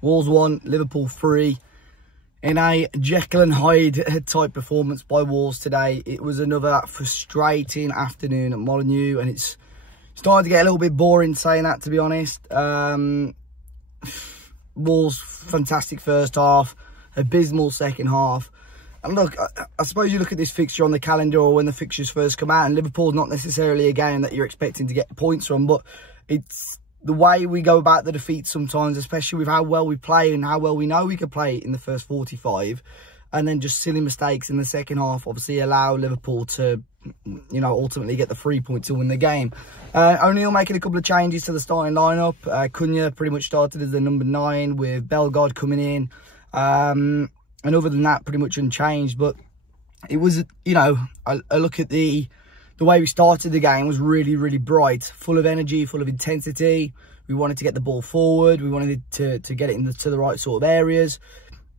Wolves 1, Liverpool 3. In a Jekyll and Hyde type performance by Wolves today. It was another frustrating afternoon at Molineux, and it's starting to get a little bit boring saying that, to be honest. Wolves, fantastic first half, abysmal second half. And look, I suppose you look at this fixture on the calendar or when the fixtures first come out, and Liverpool's not necessarily a game that you're expecting to get points from, but it's the way we go about the defeat sometimes, especially with how well we play and how well we know we could play in the first 45, and then just silly mistakes in the second half obviously allow Liverpool to, you know, ultimately get the 3 points to win the game. O'Neill making a couple of changes to the starting lineup. Cunha pretty much started as the number 9 with Bellegarde coming in. And other than that, pretty much unchanged. But it was, you know, I look at the way we started the game was really, really bright, full of energy, full of intensity. We wanted to get the ball forward. We wanted to get it to the right sort of areas.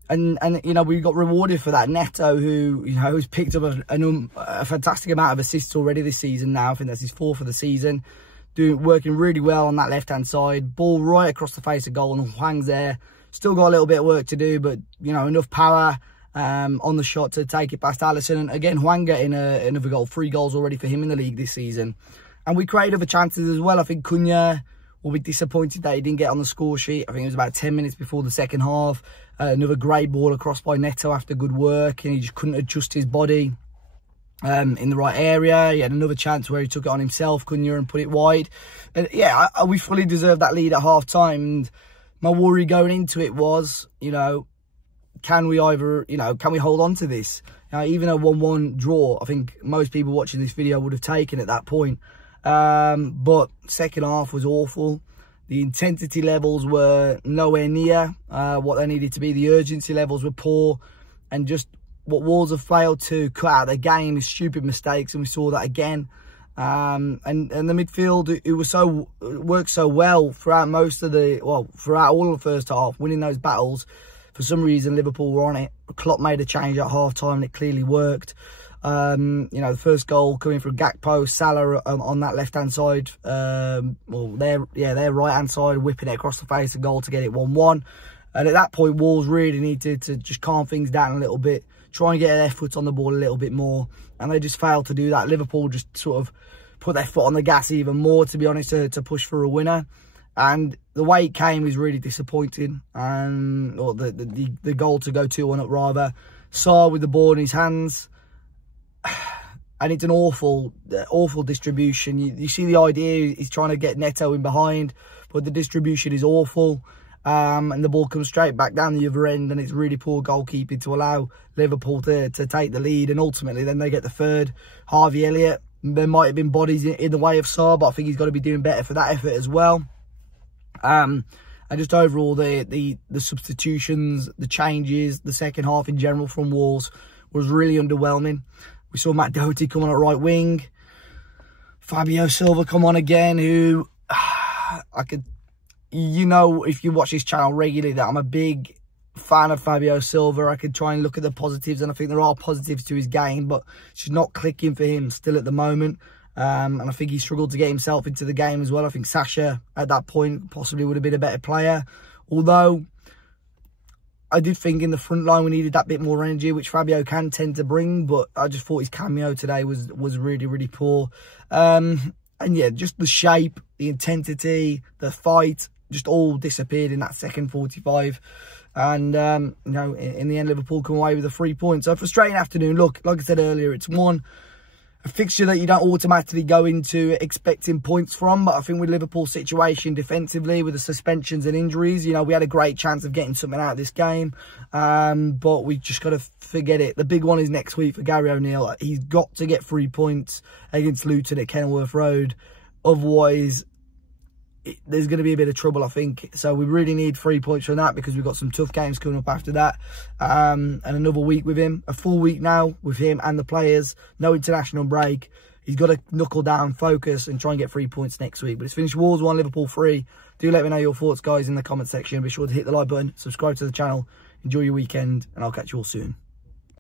And you know, we got rewarded for that. Neto, who, you know, has picked up a fantastic amount of assists already this season now. I think that's his 4th of the season. Working really well on that left-hand side. Ball right across the face of goal, and Hwang's there. Still got a little bit of work to do, but, you know, enough power on the shot to take it past Alisson. And again, Hwang getting another goal. 3 goals already for him in the league this season. And we created other chances as well. I think Cunha will be disappointed that he didn't get on the score sheet. I think it was about 10 minutes before the second half. Another great ball across by Neto after good work, and he just couldn't adjust his body in the right area. He had another chance where he took it on himself, Cunha, and put it wide. And yeah, we fully deserved that lead at half-time. And my worry going into it was, you know, can we hold on to this? Even a 1-1 draw, I think most people watching this video would have taken at that point. But second half was awful. The intensity levels were nowhere near what they needed to be. The urgency levels were poor. And just what Wolves have failed to cut out of the game is stupid mistakes. And we saw that again. And the midfield, it worked so well throughout throughout all of the first half, winning those battles. For some reason, Liverpool were on it. Klopp made a change at half-time, and it clearly worked. You know, the first goal coming from Gakpo, Salah on that left-hand side, their right-hand side, whipping it across the face of goal to get it 1-1. And at that point, Wolves really needed to just calm things down a little bit, try and get their foot on the ball a little bit more. And they just failed to do that. Liverpool just sort of put their foot on the gas even more, to be honest, to push for a winner. And the way it came is really disappointing. Or the goal to go 2-1 up, rather. Sarr with the ball in his hands. And it's an awful distribution. You see the idea, he's trying to get Neto in behind, but the distribution is awful. And the ball comes straight back down the other end, and it's really poor goalkeeping to allow Liverpool to take the lead. And ultimately, then they get the third. Harvey Elliott, there might have been bodies in the way of Sarr, but I think he's got to be doing better for that effort as well. And just overall, the substitutions, the changes, the second half in general from Wolves was really underwhelming. We saw Matt Doherty come on at right wing. Fabio Silva come on again, who you know, if you watch this channel regularly, that I'm a big fan of Fabio Silva. I could try and look at the positives, and I think there are positives to his game, but it's just not clicking for him still at the moment. And I think he struggled to get himself into the game as well. I think Sasha, at that point, possibly would have been a better player. Although, I did think in the front line we needed that bit more energy, which Fabio can tend to bring, but I just thought his cameo today was really, really poor. And yeah, just the shape, the intensity, the fight, just all disappeared in that second 45. And, you know, in the end, Liverpool come away with the 3 points. So, frustrating afternoon. Look, like I said earlier, it's a fixture that you don't automatically go into expecting points from. But I think with Liverpool's situation defensively, with the suspensions and injuries, you know, we had a great chance of getting something out of this game. But we just got to forget it. The big one is next week for Gary O'Neill. He's got to get 3 points against Luton at Kenilworth Road. Otherwise, there's going to be a bit of trouble, I think. So we really need 3 points from that, because we've got some tough games coming up after that. And another week with him. A full week now with him and the players. No international break. He's got to knuckle down, focus, and try and get 3 points next week. But it's finished Wolves 1, Liverpool 3. Do let me know your thoughts, guys, in the comment section. Be sure to hit the like button, subscribe to the channel. Enjoy your weekend, and I'll catch you all soon.